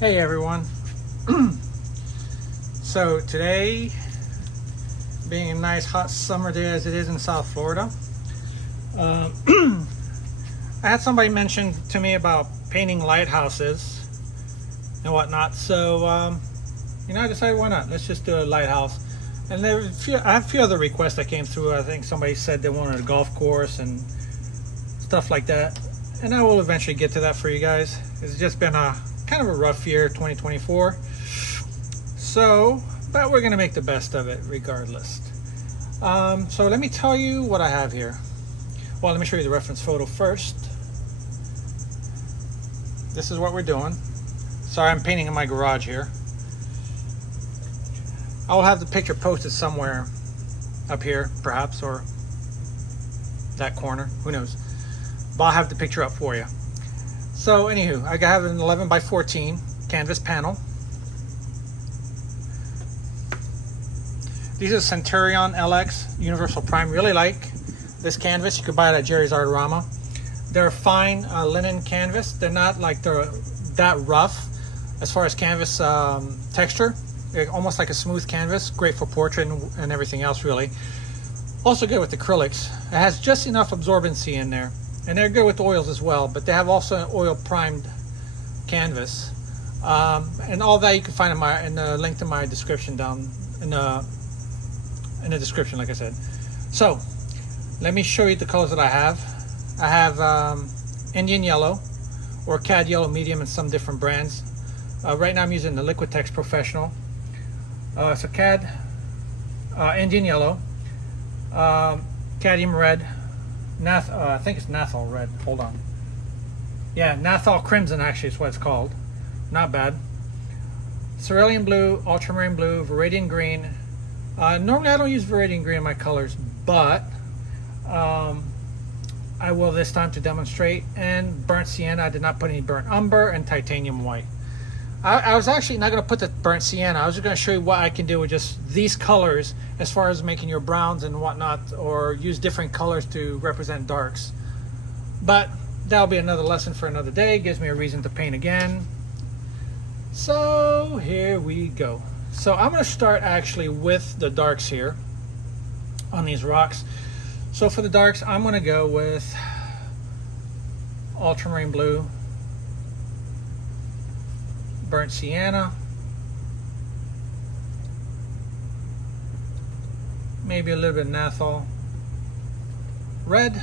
Hey everyone. So today, being a nice hot summer day as it is in South Florida, uh, I had somebody mention to me about painting lighthouses and whatnot. So I decided, why not? Let's just do a lighthouse. And I have a few other requests that came through. I think somebody said they wanted a golf course and stuff like that. And I will eventually get to that for you guys. It's just been a kind of a rough year, 2024. So, but we're gonna make the best of it regardless. So let me tell you what I have here. Well, let me show you the reference photo first. This is what we're doing. Sorry, I'm painting in my garage here. I will have the picture posted somewhere up here, perhaps, or that corner, who knows. But I'll have the picture up for you. So anywho, I have an 11 by 14 canvas panel. These are Centurion LX Universal Prime. Really like this canvas. You could buy it at Jerry's Artorama. They're fine linen canvas. They're not like that rough as far as canvas texture. They're almost like a smooth canvas. Great for portrait and everything else, really. Also good with acrylics. It has just enough absorbency in there. And they're good with oils as well, but they have also an oil primed canvas. And all that you can find in the link to my description down in the description, like I said. So let me show you the colors that I have. I have Indian yellow or cad yellow medium in some different brands. Right now I'm using the Liquitex Professional. So cad, Indian yellow, cadmium red, I think it's Nathal red. Hold on. Yeah, Nathal Crimson actually is what it's called. Not bad. Cerulean blue, ultramarine blue, Viridian green. Normally I don't use Viridian green in my colors, but I will this time to demonstrate. And burnt sienna. I did not put any burnt umber, and titanium white. I was actually not going to put the burnt sienna. I was just going to show you what I can do with just these colors as far as making your browns and whatnot, or use different colors to represent darks. But that'll be another lesson for another day. Gives me a reason to paint again. So here we go. So I'm going to start actually with the darks here on these rocks. So for the darks, I'm going to go with ultramarine blue, burnt sienna, maybe a little bit of Nathal red.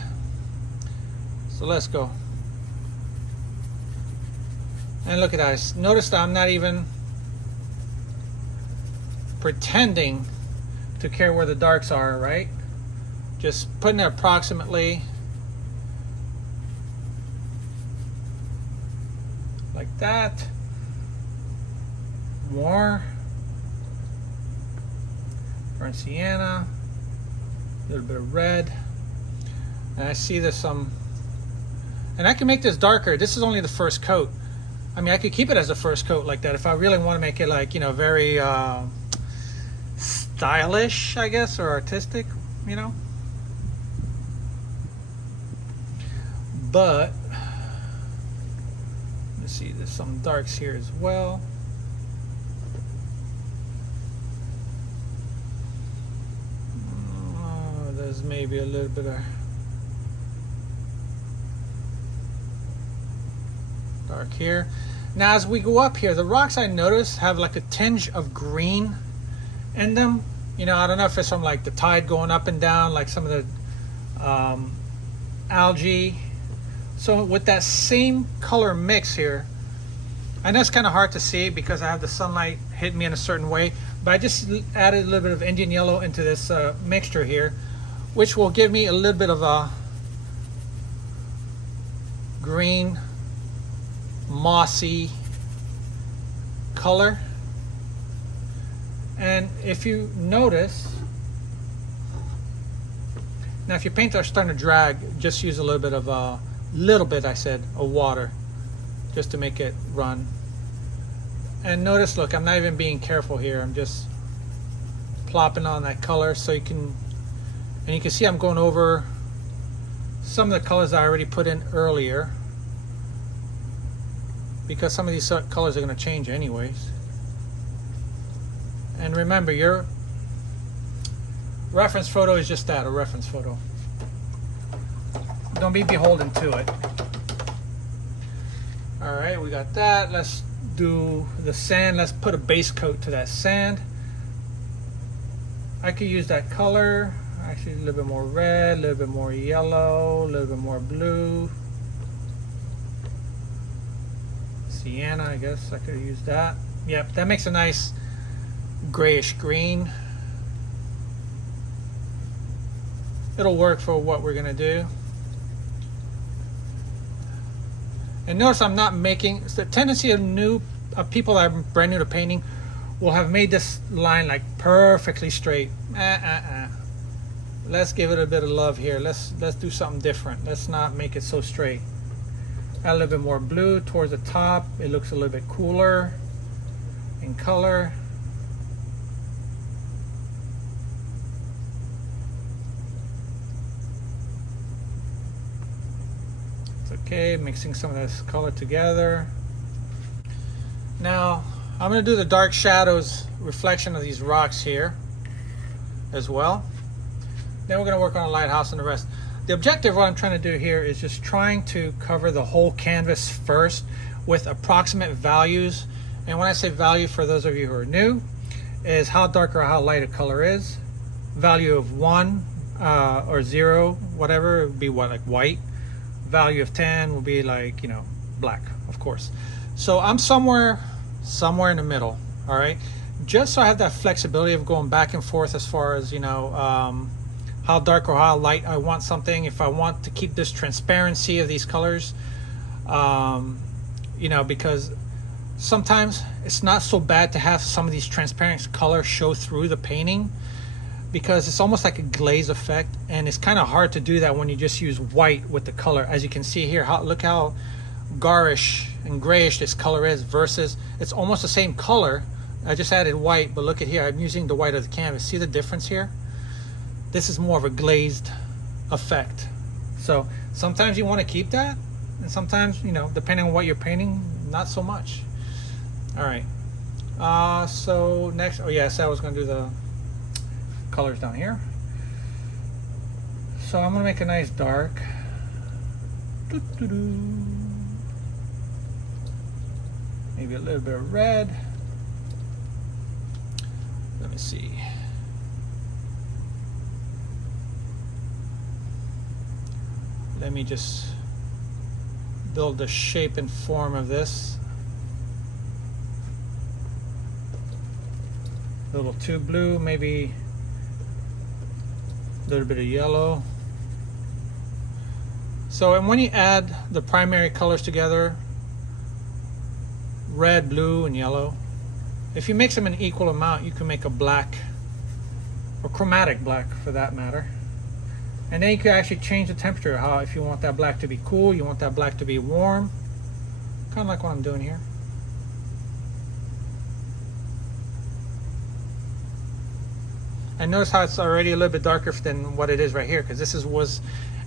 So let's go. And look at that. Notice that I'm not even pretending to care where the darks are, right? Just putting it approximately like that. More burnt sienna, a little bit of red, and I see there's some, and I can make this darker. This is only the first coat. I mean, I could keep it as the first coat like that if I really want to make it like, very stylish, I guess, or artistic, but let's see, there's some darks here as well. There's maybe a little bit of dark here. Now as we go up here, the rocks I notice have like a tinge of green in them. I don't know if it's from like the tide going up and down, like some of the algae. So with that same color mix here, I know it's kind of hard to see because I have the sunlight hitting me in a certain way, but I just added a little bit of Indian yellow into this mixture here, which will give me a little bit of a green, mossy color. And if you notice, now if your paint are starting to drag, just use a little bit of of water just to make it run. And notice, look, I'm not even being careful here. I'm just plopping on that color so you can, and you can see I'm going over some of the colors I already put in earlier. because some of these colors are going to change anyways. And remember, your reference photo is just that, a reference photo. Don't be beholden to it. All right, we got that. Let's do the sand. Let's put a base coat to that sand. I could use that color. Actually, a little bit more red, a little bit more yellow, a little bit more blue. Sienna, I guess I could use that. Yep, that makes a nice grayish green. It'll work for what we're gonna do. And notice I'm not making, it's the tendency of people that are brand new to painting will have made this line like perfectly straight. Let's give it a bit of love here. Let's do something different. Let's not make it so straight. Add a little bit more blue towards the top. It looks a little bit cooler in color. Okay, mixing some of this color together. Now, I'm going to do the dark shadows reflection of these rocks here as well. Then we're going to work on a lighthouse and the rest. The objective, what I'm trying to do here is just trying to cover the whole canvas first with approximate values. And when I say value, for those of you who are new, is how dark or how light a color is. Value of 1 or 0, whatever, would be what, like white. Value of 10 will be like, you know, black, of course. So I'm somewhere in the middle, all right? Just so I have that flexibility of going back and forth as far as, you know, how dark or how light I want something. If I want to keep this transparency of these colors, you know, because sometimes it's not so bad to have some of these transparent colors show through the painting, because it's almost like a glaze effect, and it's kind of hard to do that when you just use white with the color. As you can see here, look how garish and grayish this color is versus it's almost the same color. I just added white, but look at here, I'm using the white of the canvas. See the difference here? This is more of a glazed effect. So sometimes you want to keep that, and sometimes, you know, depending on what you're painting, not so much. All right. So next, oh yes, I was going to do the colors down here. So I'm going to make a nice dark. Maybe a little bit of red. Let me see. Let me just build the shape and form of this. A little too blue, maybe a little bit of yellow. So, and when you add the primary colors together, red, blue, and yellow, if you mix them in equal amount, you can make a black, or chromatic black for that matter. And then you can actually change the temperature, how if you want that black to be cool, you want that black to be warm. Kind of like what I'm doing here. And notice how it's already a little bit darker than what it is right here, because this was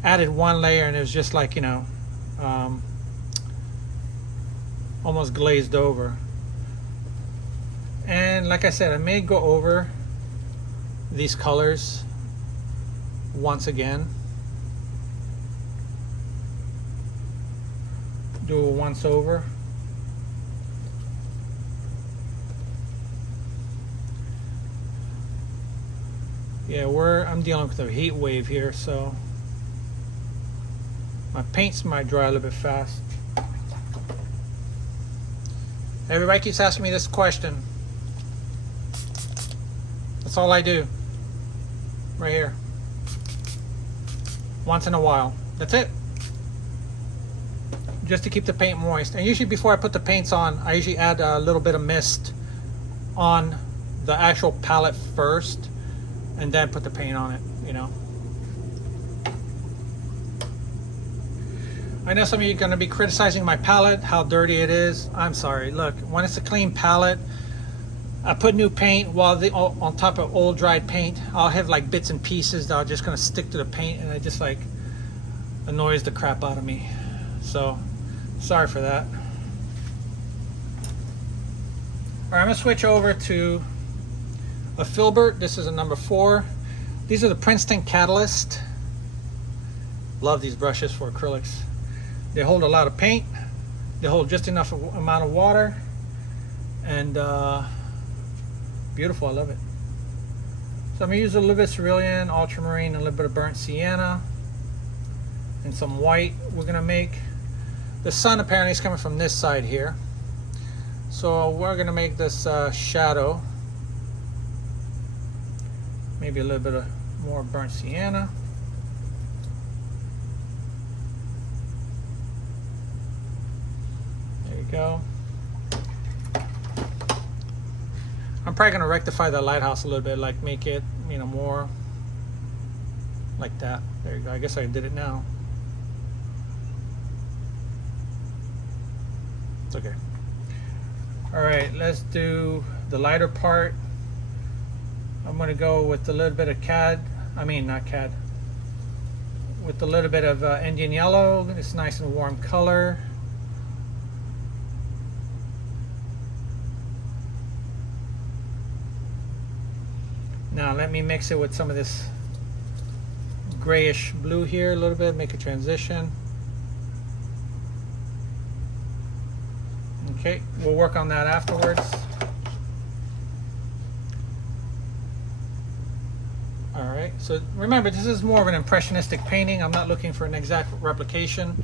added one layer and it was just like, you know, almost glazed over. And like I said, I may go over these colors once again. Do a once over. Yeah, I'm dealing with a heat wave here, so my paints might dry a little bit fast. Everybody keeps asking me this question. That's all I do. Right here. Once in a while. That's it. Just to keep the paint moist. And usually before I put the paints on, I usually add a little bit of mist on the actual palette first, and then put the paint on it, you know. I know some of you are going to be criticizing my palette, how dirty it is. I'm sorry. Look, when it's a clean palette, I put new paint while on top of old dried paint. I'll have like bits and pieces that are just going to stick to the paint, and it just like annoys the crap out of me. So, sorry for that. right, I'm gonna switch over to a filbert. This is a number 4. These are the Princeton Catalyst. Love these brushes for acrylics. They hold a lot of paint. They hold just enough amount of water, and beautiful. I love it. So I'm gonna use a little bit of cerulean, ultramarine, a little bit of burnt sienna, and some white. We're gonna make the sun apparently is coming from this side here, so we're gonna make this shadow. Maybe a little bit of more burnt sienna. There you go. I'm probably gonna rectify the lighthouse a little bit, like make it, you know, more like that. There you go. I guess I did it now. It's okay. All right, let's do the lighter part. I'm gonna go with a little bit of with a little bit of Indian yellow. It's nice and warm color. Now let me mix it with some of this grayish blue here a little bit, make a transition. Okay, we'll work on that afterwards. All right, so remember, this is more of an impressionistic painting. I'm not looking for an exact replica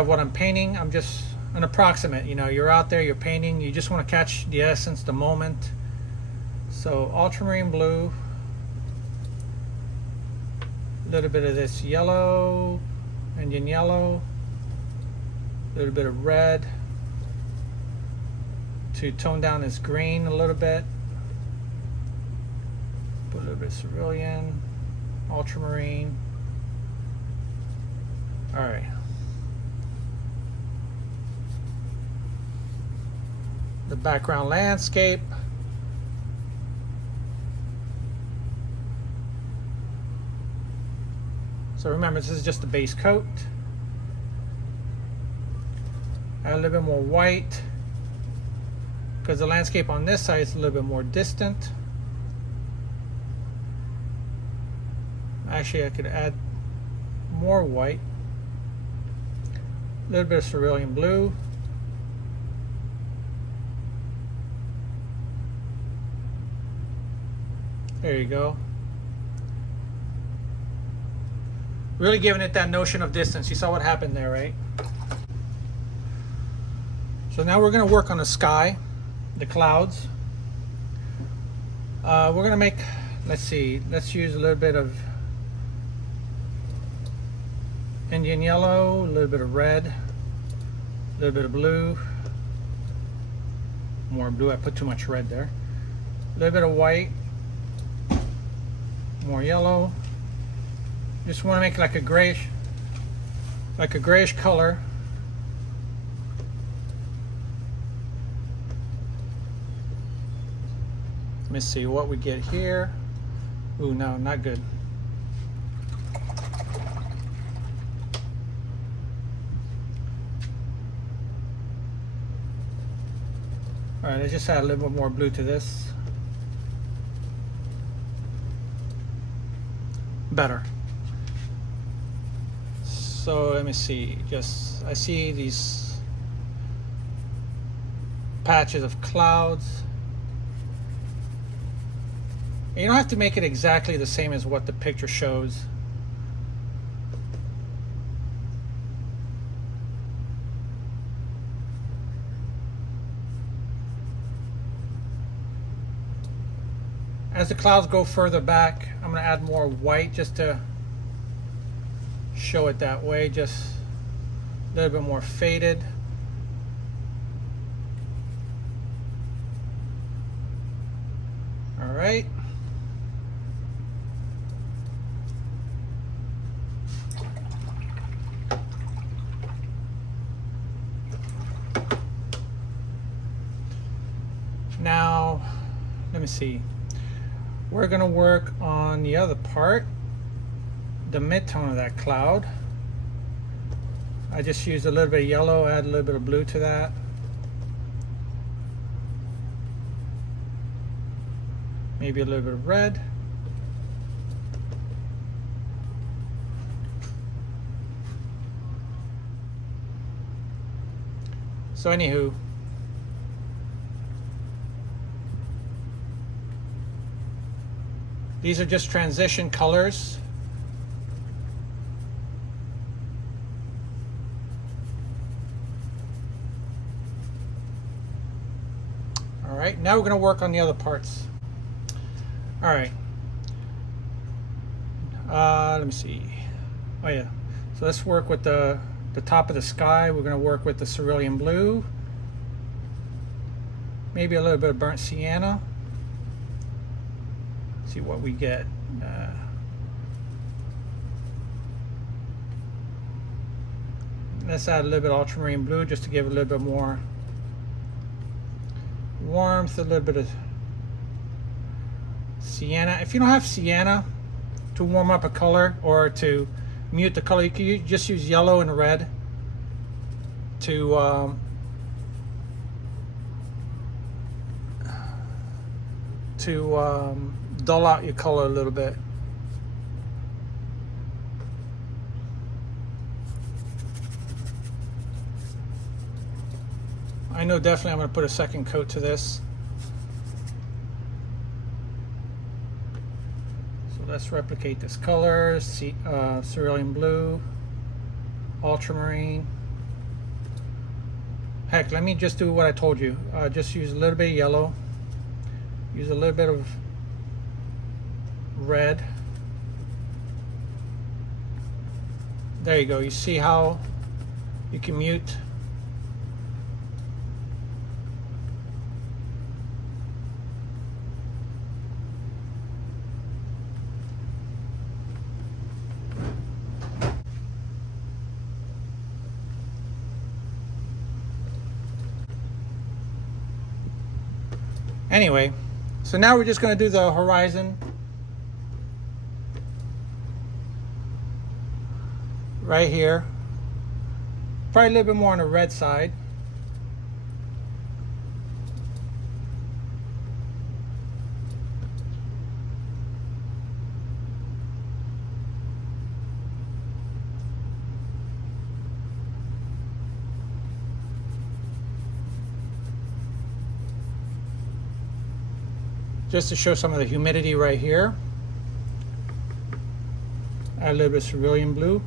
of what I'm painting. I'm just an approximate. You know, you're out there, you're painting, you just want to catch the essence, the moment. So ultramarine blue, a little bit of this yellow, Indian yellow, a little bit of red to tone down this green a little bit. Put a little bit of cerulean, ultramarine. All right. The background landscape. So remember, this is just the base coat. Add a little bit more white because the landscape on this side is a little bit more distant. Actually, I could add more white. A little bit of cerulean blue. There you go. Really giving it that notion of distance. You saw what happened there, right? So now we're going to work on the sky, the clouds. We're going to make, let's use a little bit of Indian yellow, a little bit of red, a little bit of blue, more blue. I put too much red there. A little bit of white, more yellow. Just want to make like a grayish color. Let me see what we get here. Ooh, no, not good. All right, I just add a little bit more blue to this. Better. So let me see, I see these patches of clouds. You don't have to make it exactly the same as what the picture shows. As the clouds go further back, I'm going to add more white just to show it that way, just a little bit more faded. All right. Now, let me see. We're going to work on the other part, the mid-tone of that cloud. I just used a little bit of yellow, add a little bit of blue to that. Maybe a little bit of red. So anywho, these are just transition colors. All right, now we're going to work on the other parts. All right. Let me see. Oh yeah. So let's work with the top of the sky. We're going to work with the cerulean blue. Maybe a little bit of burnt sienna. See what we get. Let's add a little bit of ultramarine blue just to give a little bit more warmth, a little bit of sienna. If you don't have sienna to warm up a color or to mute the color, you can just use yellow and red to dull out your color a little bit. I know definitely I'm going to put a second coat to this. So let's replicate this color. Cerulean blue, ultramarine. Heck, let me just do what I told you. Just use a little bit of yellow. Use a little bit of red. There you go. You see how you can mute. Anyway, so now we're just going to do the horizon. Right here. Probably a little bit more on the red side. Just to show some of the humidity right here. Add a little bit of cerulean blue.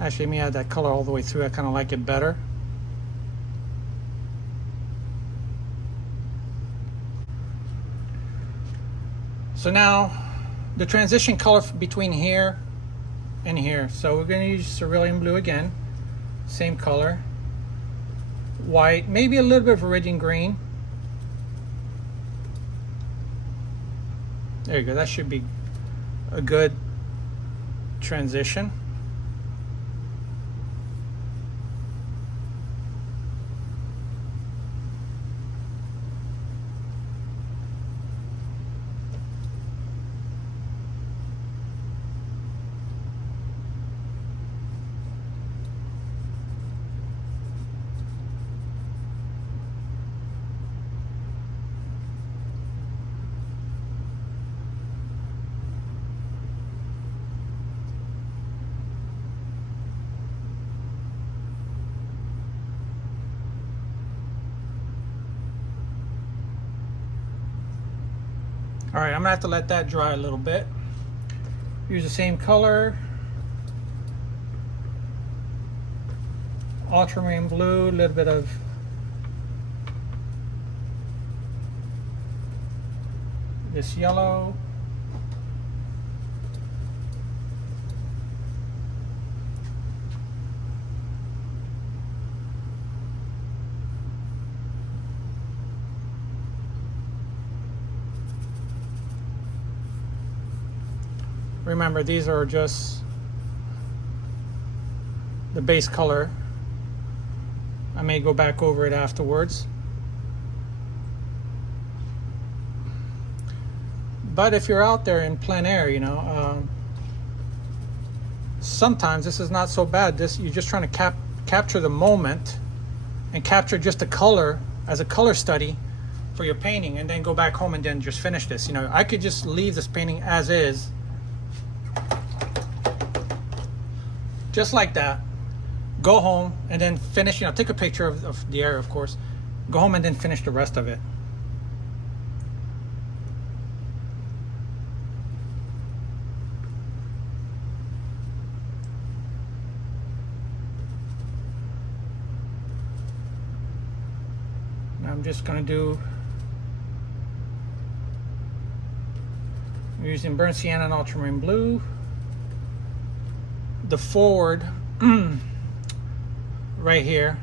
Actually, let me add that color all the way through. I kind of like it better. So now, the transition color between here and here. So we're going to use cerulean blue again. Same color. White, maybe a little bit of Viridian green. There you go. That should be a good transition. All right, I'm gonna have to let that dry a little bit. Use the same color. Ultramarine blue, a little bit of this yellow. Remember, these are just the base color I may go back over it afterwards. But if you're out there in plein air, you know, sometimes this is not so bad. You're just trying to capture the moment and capture just the color as a color study for your painting, and then go back home and then just finish this. You know, I could just leave this painting as is, just like that. Go home and then finish, you know, take a picture of the area, of course. Go home and then finish the rest of it. Now I'm just going to do, I'm using burnt sienna and ultramarine blue. The forward right here,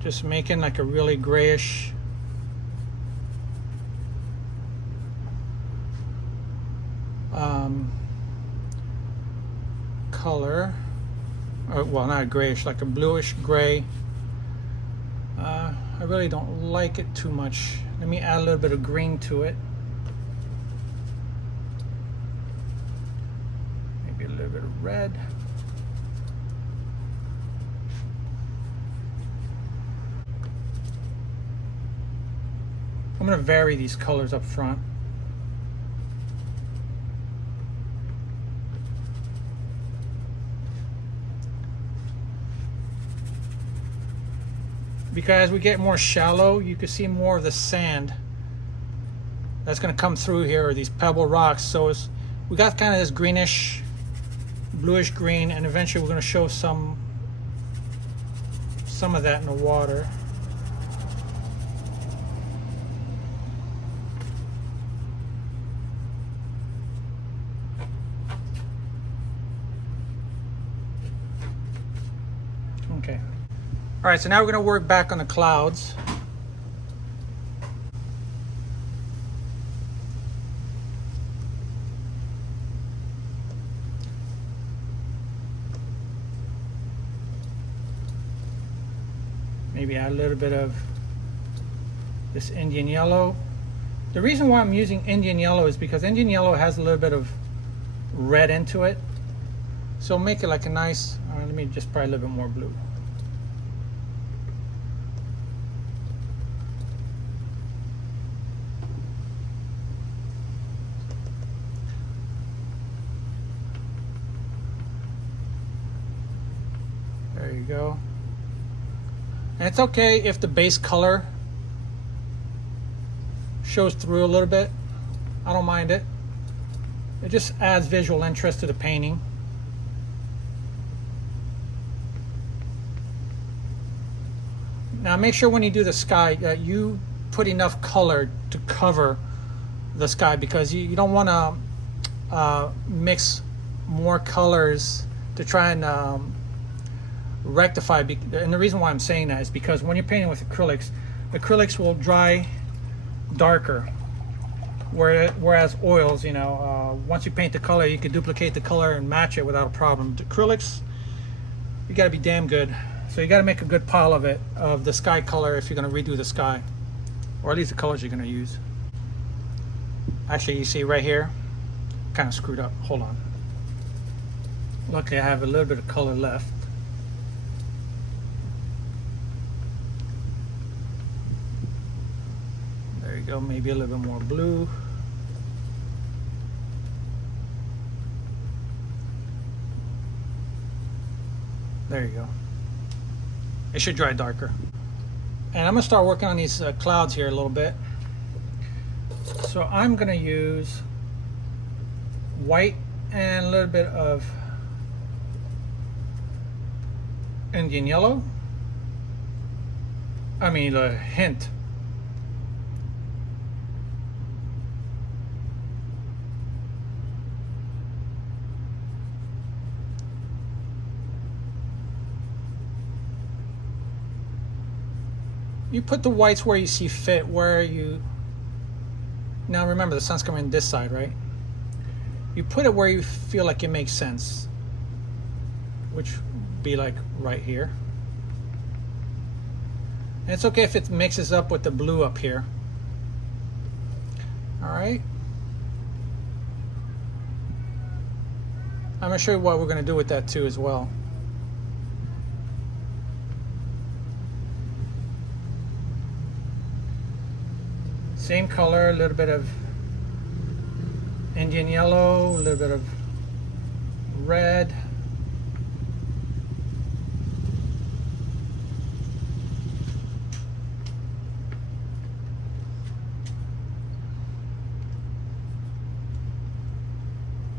just making like a really grayish color, or, well, not a grayish, like a bluish gray. I really don't like it too much. Let me add a little bit of green to it. Maybe a little bit of red. I'm going to vary these colors up front. Because as we get more shallow, you can see more of the sand that's going to come through here, or these pebble rocks. So we got kind of this greenish, bluish green, and eventually we're going to show some of that in the water. Okay. All right, so now we're going to work back on the clouds. Maybe add a little bit of this Indian yellow. The reason why I'm using Indian yellow is because Indian yellow has a little bit of red into it. So make it like a nice, let me just probably a little bit more blue. There you go. And it's okay if the base color shows through a little bit. I don't mind it. It just adds visual interest to the painting. Now make sure when you do the sky that you put enough color to cover the sky, because you don't want to mix more colors to try and rectify. And the reason why I'm saying that is because when you're painting with acrylics will dry darker, whereas oils, you know, once you paint the color, you can duplicate the color and match it without a problem. The acrylics, you got to be damn good. So you got to make a good pile of it, of the sky color, if you're going to redo the sky, or at least the colors you're going to use. Actually, you see right here, kind of screwed up. Hold on. Luckily, I have a little bit of color left. There you go. Maybe a little bit more blue. There you go. It should dry darker. And I'm gonna start working on these clouds here a little bit. So I'm gonna use white and a little bit of Indian yellow. I mean a hint. You put the whites where you see fit, where you... Now remember, the sun's coming this side, right? You put it where you feel like it makes sense, which would be like right here. And it's okay if it mixes up with the blue up here. All right. I'm going to show you what we're going to do with that too as well. Same color, a little bit of Indian yellow, a little bit of red.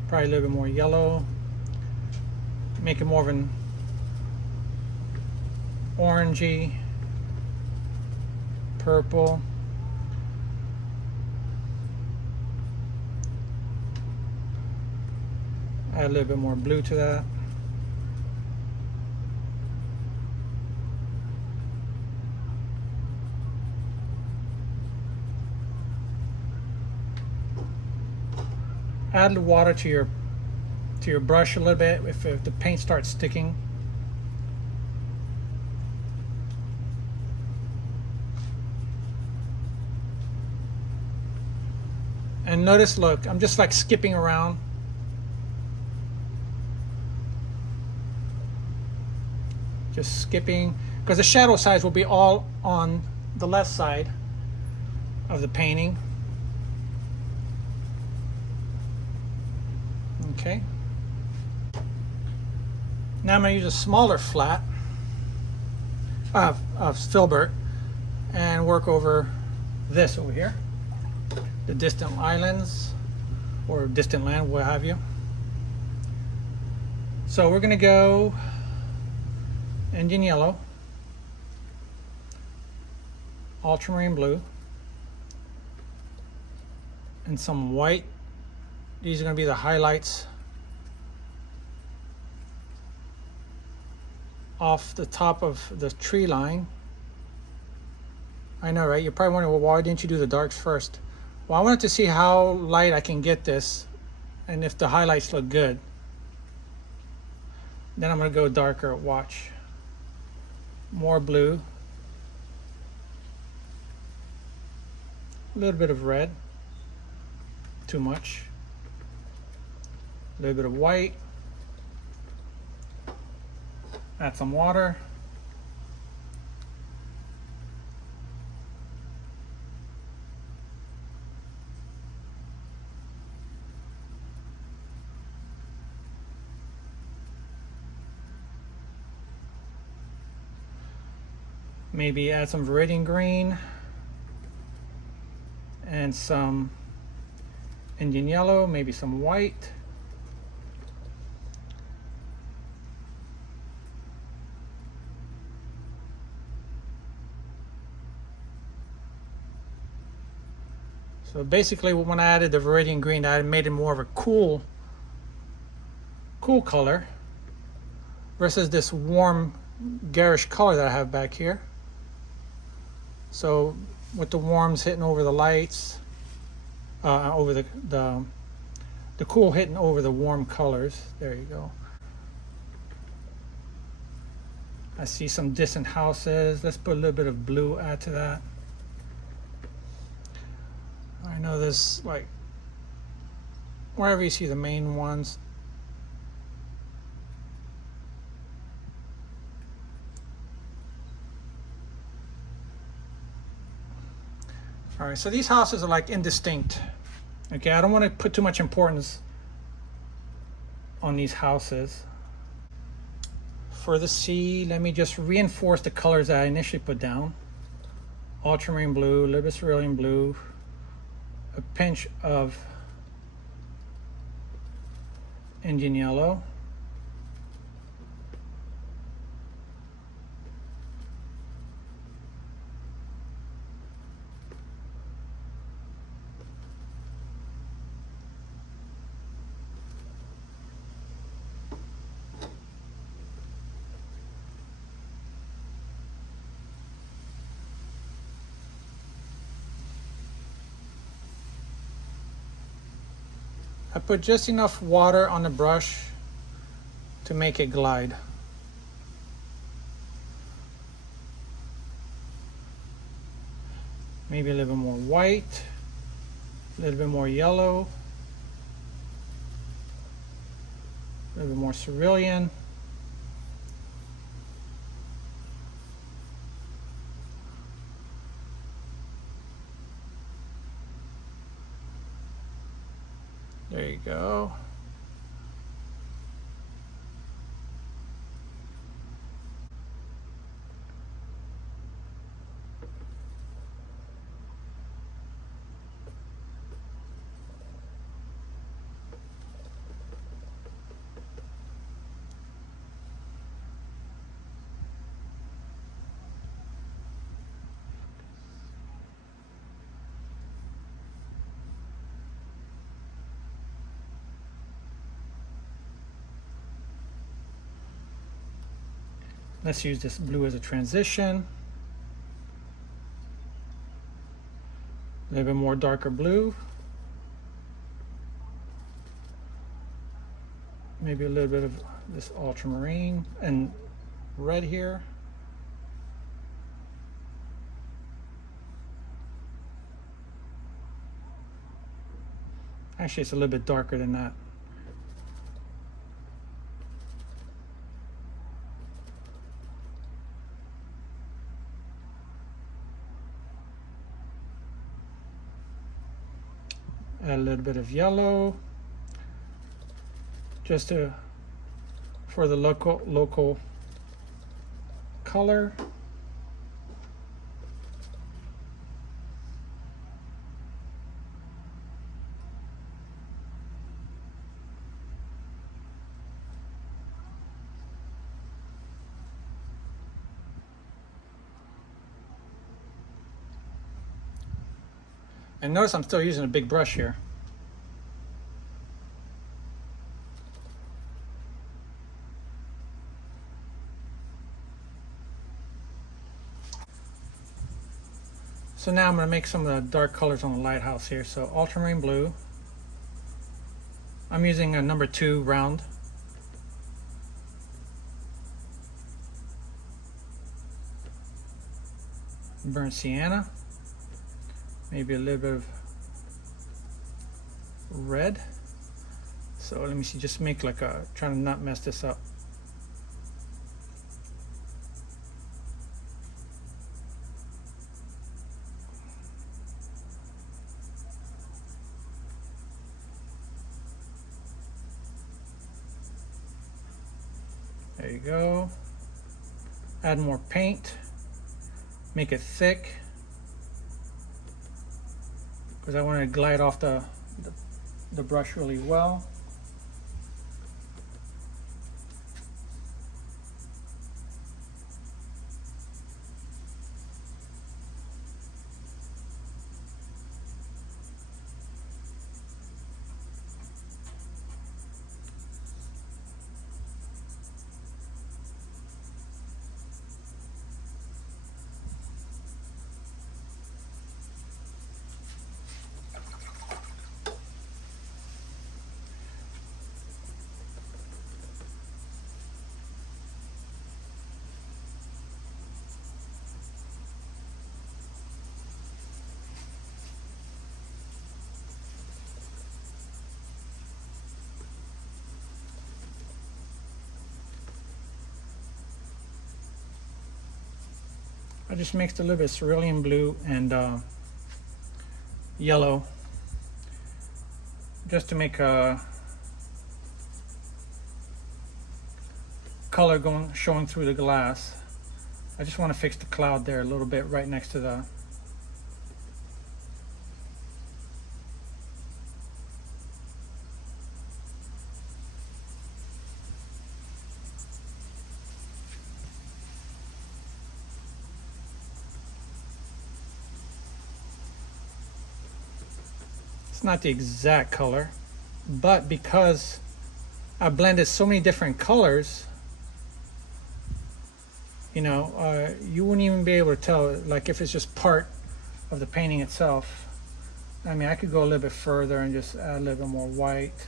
Probably a little bit more yellow. Make it more of an orangey, purple. Add a little bit more blue to that. Add the water to your brush a little bit if the paint starts sticking. And notice, look, I'm just like skipping around. Just skipping, because the shadow size will be all on the left side of the painting. Okay. Now I'm going to use a smaller flat of filbert and work over this over here, the distant islands or distant land, what have you. So we're going to go Indian yellow, ultramarine blue, and some white. These are going to be the highlights off the top of the tree line. I know, right? You're probably wondering, well, why didn't you do the darks first? Well, I wanted to see how light I can get this and if the highlights look good. Then I'm going to go darker. Watch. More blue. A little bit of red. Too much. A little bit of white. Add some water. Maybe add some viridian green and some Indian yellow, maybe some white. So basically when I added the viridian green, I made it more of a cool color versus this warm garish color that I have back here. So with the warms hitting over the lights, over the cool hitting over the warm colors. There you go. I see some distant houses. Let's put a little bit of blue, add to that. I know there's like, wherever you see the main ones. All right, so these houses are like indistinct. Okay, I don't want to put too much importance on these houses. For the sea, let me just reinforce the colors that I initially put down. Ultramarine blue, a little bit cerulean blue, a pinch of Indian yellow. I put just enough water on the brush to make it glide. Maybe a little bit more white, a little bit more yellow, a little bit more cerulean. There you go. Let's use this blue as a transition. A little bit more darker blue. Maybe a little bit of this ultramarine and red here. Actually, it's a little bit darker than that. Add a little bit of yellow, just for the local color. And notice I'm still using a big brush here. So now I'm going to make some of the dark colors on the lighthouse here. So ultramarine blue. I'm using a number 2 round. Burnt sienna. Maybe a little bit of red. So let me see, just make like a, trying to not mess this up. There you go. Add more paint. Make it thick, because I want to glide off the brush really well. I just mixed a little bit of cerulean blue and yellow, just to make a color showing through the glass. I just want to fix the cloud there a little bit right next to the It's not the exact color, but because I blended so many different colors, you know, you wouldn't even be able to tell, like if it's just part of the painting itself. I mean, I could go a little bit further and just add a little bit more white.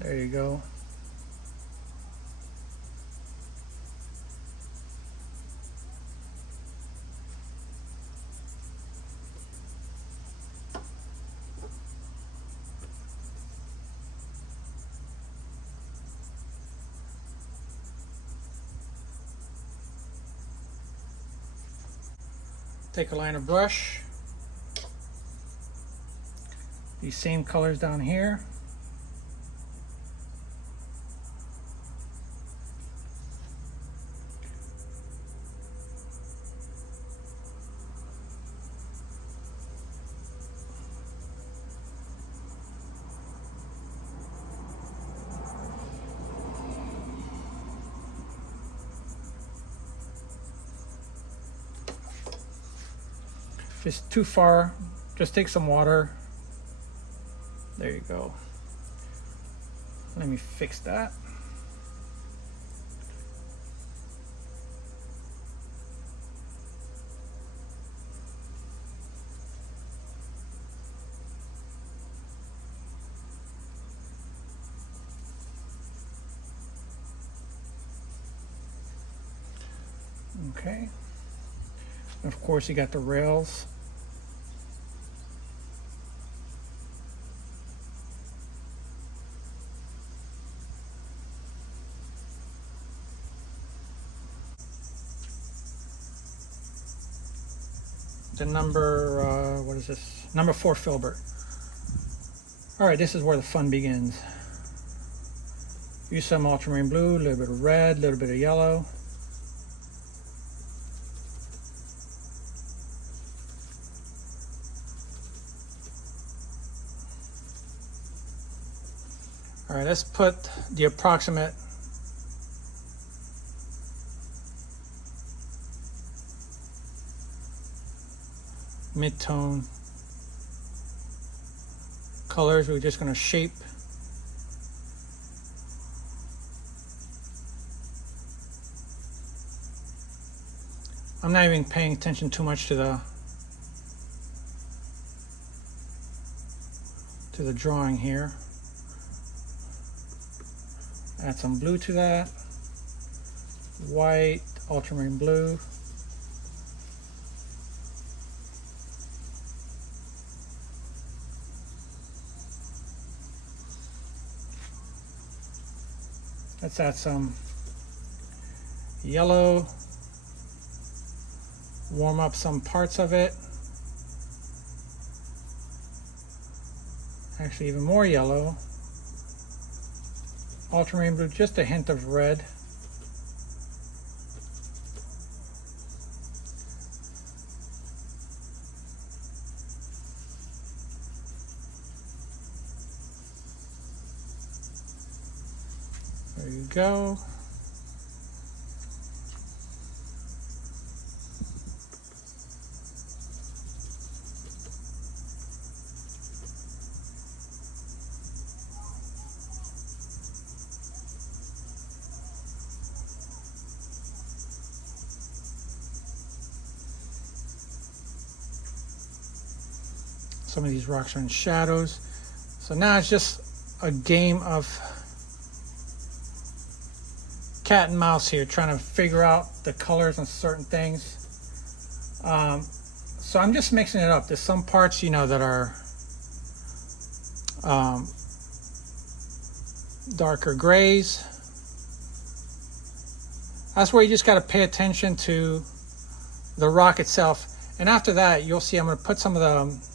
There you go. Take a liner brush. These same colors down here. Just too far, just take some water. There you go. Let me fix that. Okay. And of course, you got the rails. The number, what is this? Number 4 filbert. All right, this is where the fun begins. Use some ultramarine blue, a little bit of red, a little bit of yellow. All right, let's put the approximate mid-tone colors. We're just going to shape. I'm not even paying attention too much to the drawing here. Add some blue to that. White, ultramarine blue. Let's add some yellow. Warm up some parts of it. Actually, even more yellow. Ultramarine blue, just a hint of red. There you go. Some of these rocks are in shadows. So now it's just a game of cat and mouse here, trying to figure out the colors on certain things. So I'm just mixing it up. There's some parts, you know, that are darker grays. That's where you just got to pay attention to the rock itself. And after that, you'll see I'm going to put some of the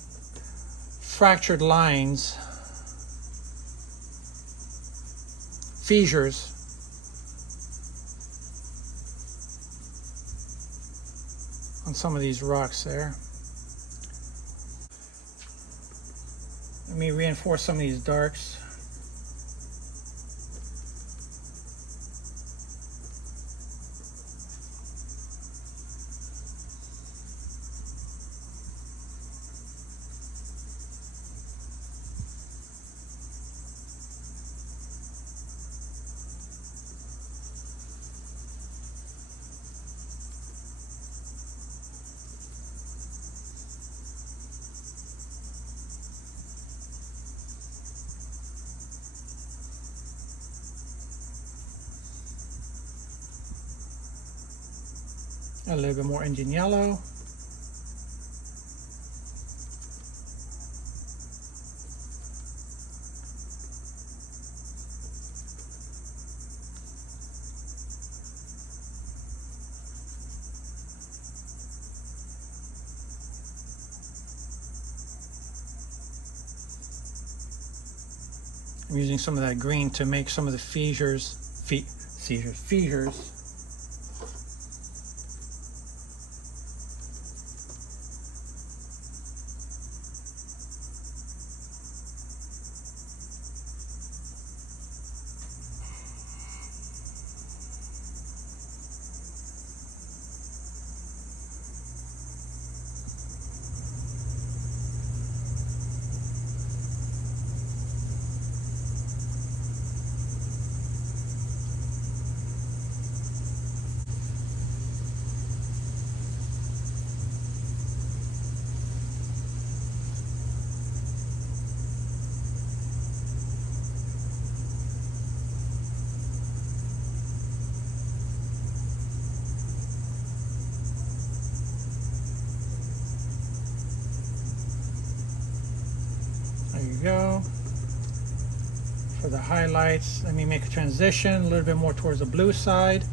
fractured lines, fissures, on some of these rocks there. Let me reinforce some of these darks. A little bit more engine yellow. I'm using some of that green to make some of the fissures. There you go. For the highlights, let me make a transition a little bit more towards the blue side.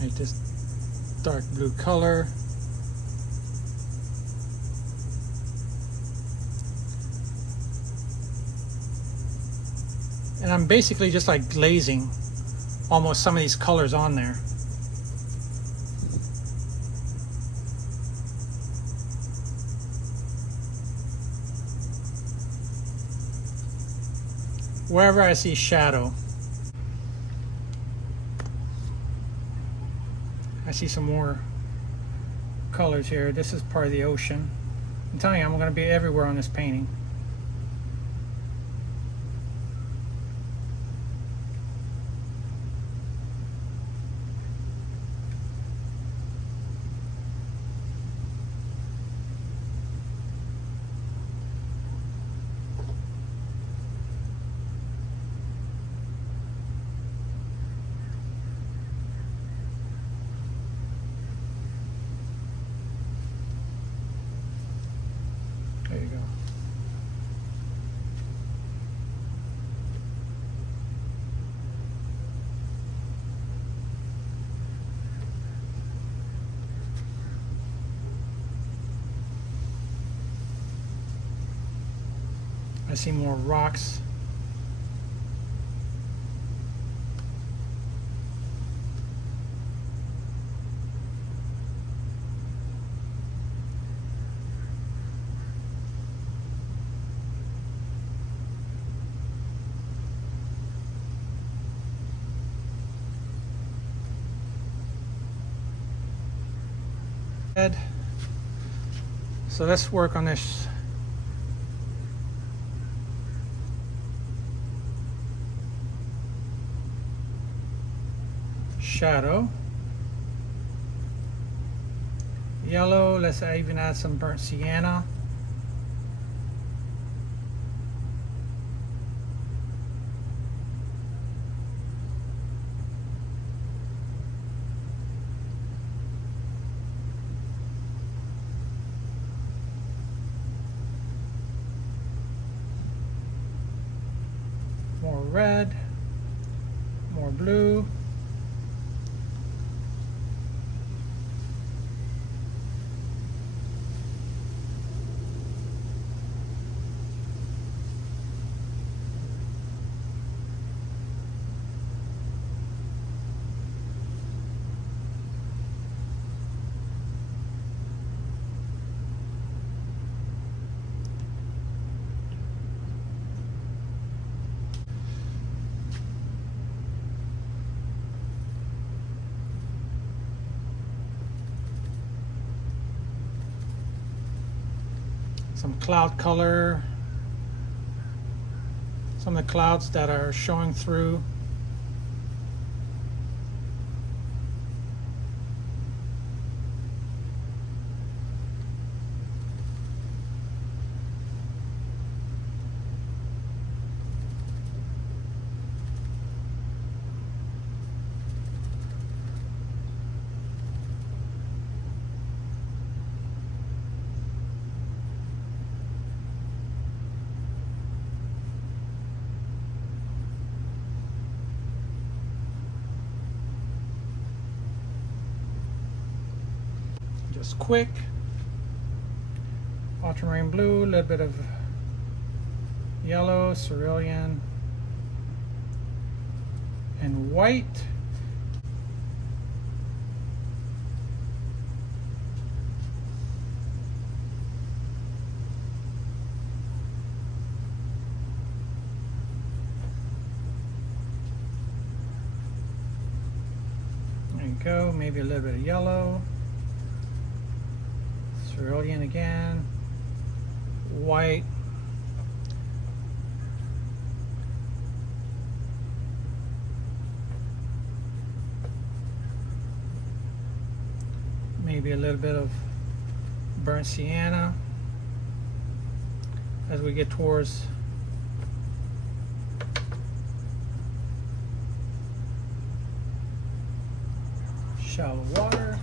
Make this dark blue color. And I'm basically just like glazing almost some of these colors on there. Wherever I see shadow. I see some more colors here. This is part of the ocean. I'm telling you, I'm going to be everywhere on this painting. There you go. I see more rocks. So let's work on this shadow. Yellow, let's even add some burnt sienna. More red, more blue. Some cloud color, some of the clouds that are showing through. just quick. Ultramarine blue, a little bit of yellow, cerulean, and white. There you go, maybe a little bit of yellow, cerulean again, white, maybe a little bit of burnt sienna as we get towards shallow water.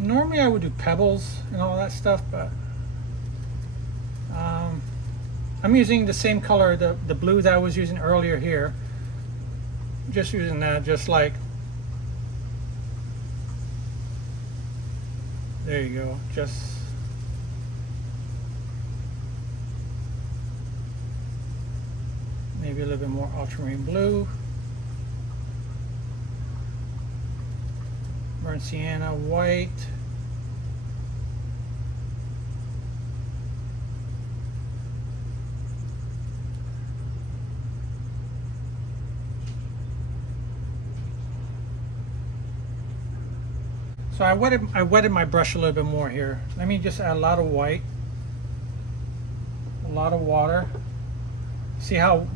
Normally I would do pebbles and all that stuff, but I'm using the same color, the blue that I was using earlier here. Just using that, just like, there you go, just maybe a little bit more ultramarine blue, burnt sienna, white, so I wetted my brush a little bit more here. Let me just add a lot of white, a lot of water. See how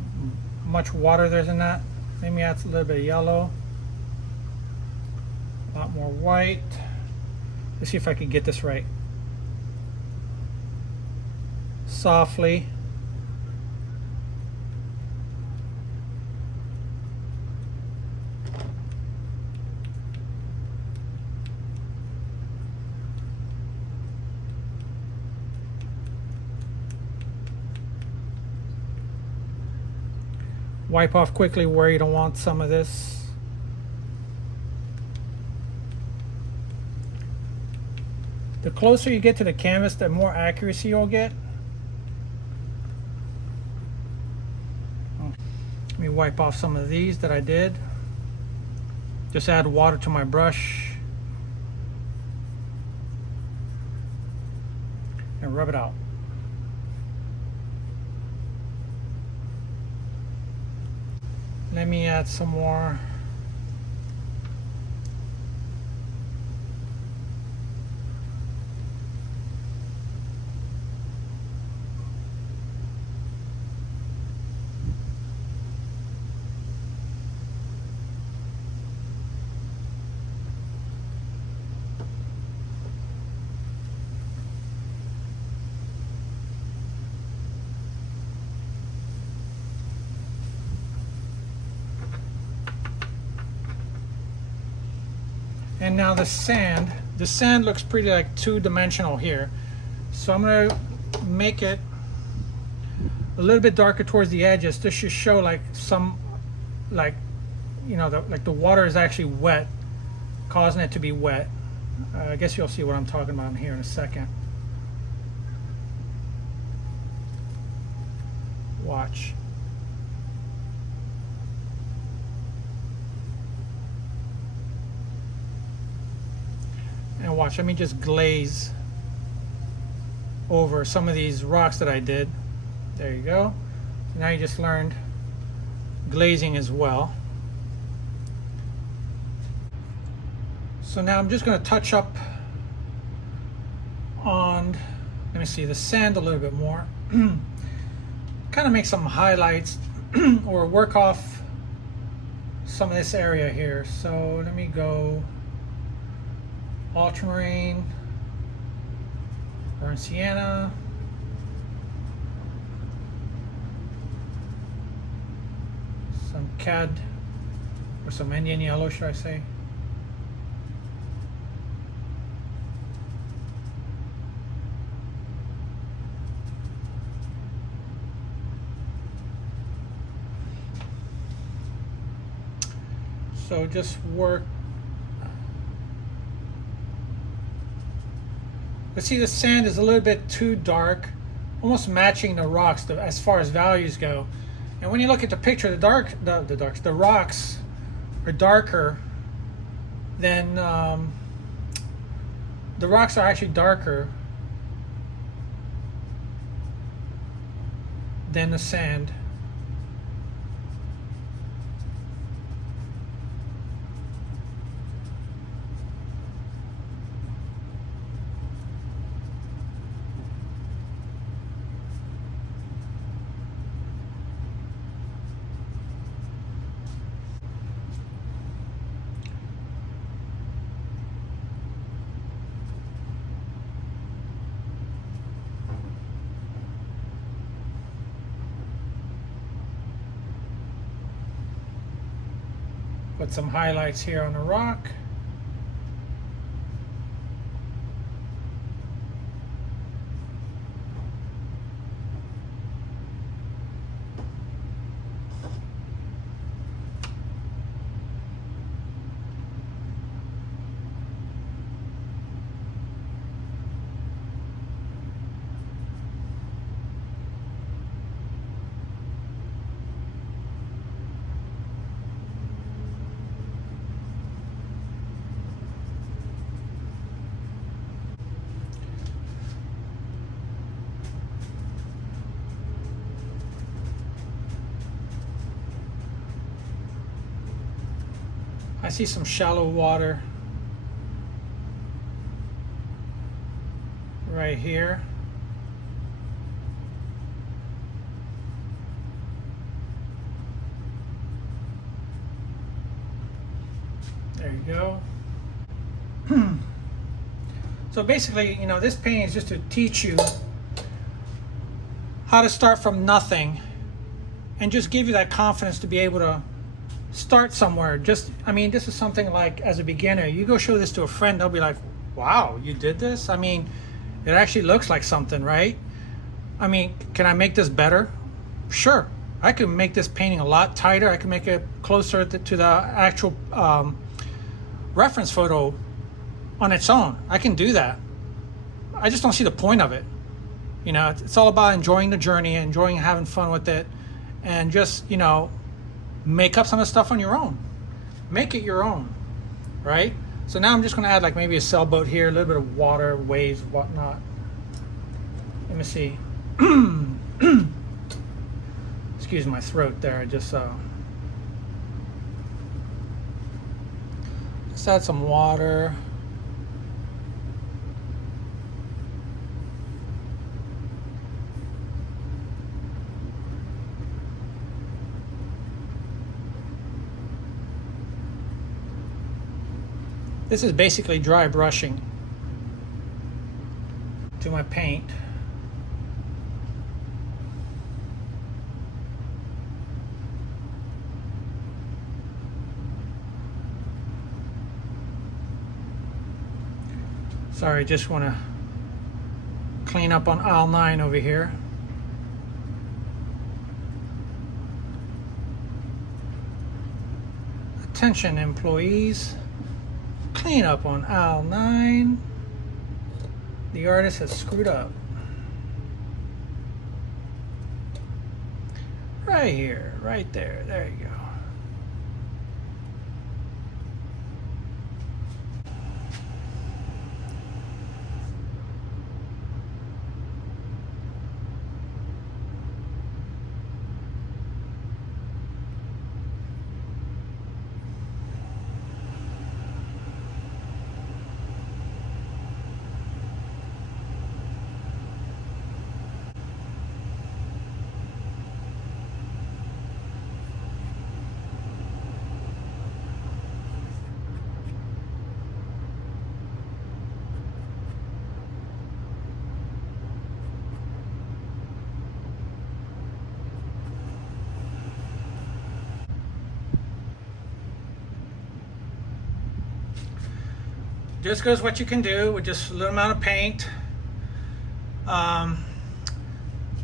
much water there's in that? Let me add a little bit of yellow, a lot more white. Let's see if I can get this right. Softly. Wipe off quickly where you don't want some of this. The closer you get to the canvas, the more accuracy you'll get. Let me wipe off some of these that I did. Just add water to my brush and rub it out. Let me add some more. And now the sand looks pretty like two-dimensional here. So I'm gonna make it a little bit darker towards the edges. This should show like some, like, you know, like the water is actually wet, causing it to be wet. I guess you'll see what I'm talking about here in a second. Watch. And watch, let me just glaze over some of these rocks that I did. There you go. So now you just learned glazing as well. So now I'm just going to touch up on, let me see, the sand a little bit more. Kind of make some highlights or work off some of this area here. So let me go ultramarine, burnt sienna, some cad or some Indian yellow, should I say. So just work But see, the sand is a little bit too dark, almost matching the rocks as far as values go. And when you look at the picture, the rocks are darker than the rocks are actually darker than the sand. Put some highlights here on the rock. I see some shallow water right here. There you go. So basically, you know, this painting is just to teach you how to start from nothing and just give you that confidence to be able to start somewhere. Just, I mean, this is something like, as a beginner, you go show this to a friend, they'll be like, wow, you did this? I mean, it actually looks like something, right? I mean, can I make this better? Sure. I can make this painting a lot tighter. I can make it closer to the actual reference photo on its own. I can do that. I just don't see the point of it. You know, it's all about enjoying the journey, enjoying having fun with it, and just, you know, make up some of the stuff on your own. Make it your own, right? So now I'm just gonna add like maybe a sailboat here, a little bit of water, waves, whatnot. Let me see. Excuse my throat there. I just let's add some water. This is basically dry brushing to my paint. Sorry, just want to clean up on aisle 9 over here. Attention employees, clean up on aisle 9. The artist has screwed up. Right here, right there, there you go. Just goes what you can do with just a little amount of paint.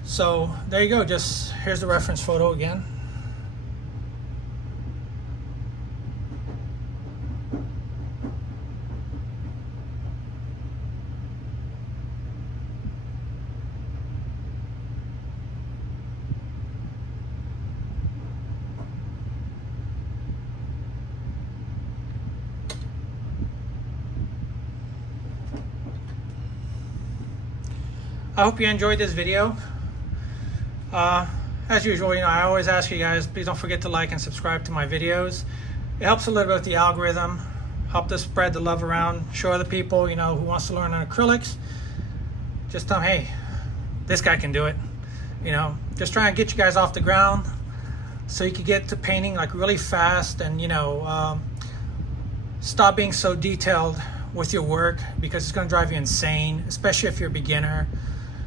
So there you go. Just here's the reference photo again. I hope you enjoyed this video. As usual, I always ask you guys, please don't forget to like and subscribe to my videos. It helps a little bit with the algorithm, help us spread the love around, show other people, who wants to learn on acrylics. Just tell them, hey, this guy can do it. Just try and get you guys off the ground so you can get to painting like really fast, and stop being so detailed with your work, because it's going to drive you insane, especially if you're a beginner.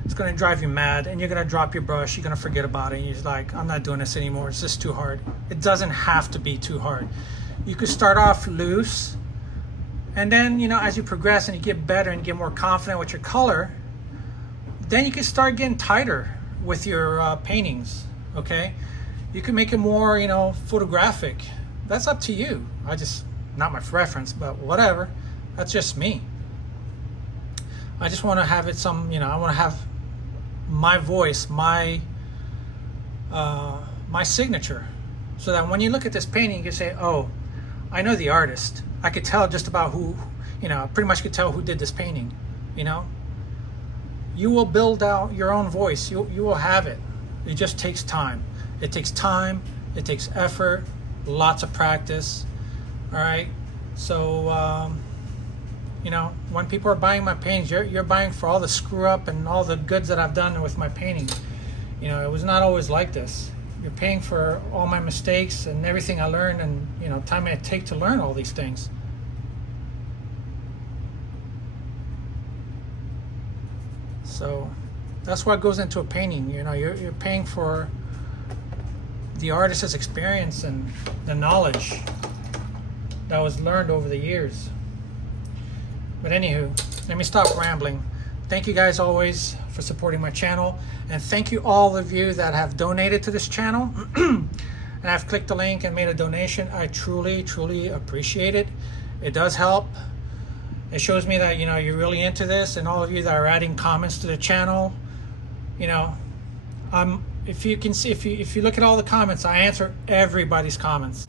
It's going to drive you mad, and you're going to drop your brush, you're going to forget about it, and you're like, I'm not doing this anymore, it's just too hard. It doesn't have to be too hard. You could start off loose, and then as you progress and you get better and get more confident with your color, then you can start getting tighter with your paintings. Okay, you can make it more photographic. That's up to you. Not my preference, but whatever, that's just me. I just want to have it I want to have my voice, my signature, so that when you look at this painting, you can say, oh, I know the artist. I could tell just about who, pretty much could tell who did this painting. You will build out your own voice. You will have it. It just takes time. It takes time, it takes effort, lots of practice. All right, so when people are buying my paintings, you're buying for all the screw up and all the goods that I've done with my painting. It was not always like this. You're paying for all my mistakes and everything I learned, and time I take to learn all these things. So that's what goes into a painting. You're paying for the artist's experience and the knowledge that was learned over the years. But anywho, let me stop rambling. Thank you guys always for supporting my channel, and thank you all of you that have donated to this channel and I've clicked the link and made a donation. I truly appreciate it. It does help. It shows me that you're really into this, and all of you that are adding comments to the channel. If you can see, if you look at all the comments, I answer everybody's comments.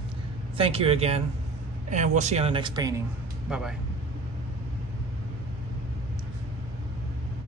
Thank you again, and we'll see you on the next painting. Bye bye.